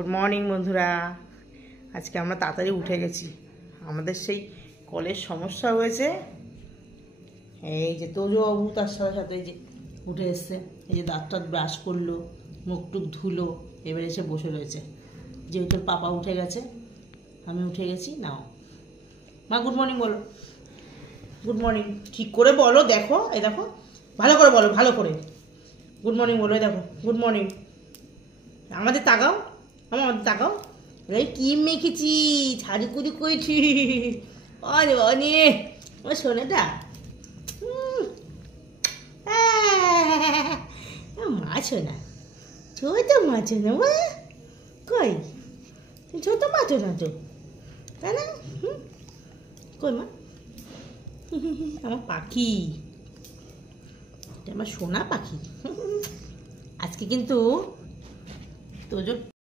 Good morning বন্ধুরা। আজকে আমরা তাড়াতাড়ি উঠে গেছি। আমাদের সেই কলের সমস্যা হয়েছে। এই যে তোজবাবু তার সাথে সাথে যে উঠে এসছে, এই যে দাঁত টাত ব্রাশ করলো, মুখ টুক ধুলো, এবার এসে বসে রয়েছে। যেহেতু তোর পাপা উঠে গেছে, আমি উঠে গেছি। নাও মা গুড মর্নিং বলো, গুড মর্নিং ঠিক করে বলো। দেখো এই দেখো, ভালো করে বলো, ভালো করে গুড মর্নিং বলো। এই দেখো গুড মর্নিং। আমাদের তাকাও, আমাদের তাকাও। এই কি মেখেছি, ঝাড়ুকুড়ি করেছি অনেক ও শোনেটা। মাছ না, ছোট মাছ না কই, ছোট মাছ না তো, তাই না? কই মা, আমার পাখি, আমার সোনা পাখি। আজকে কিন্তু তোজো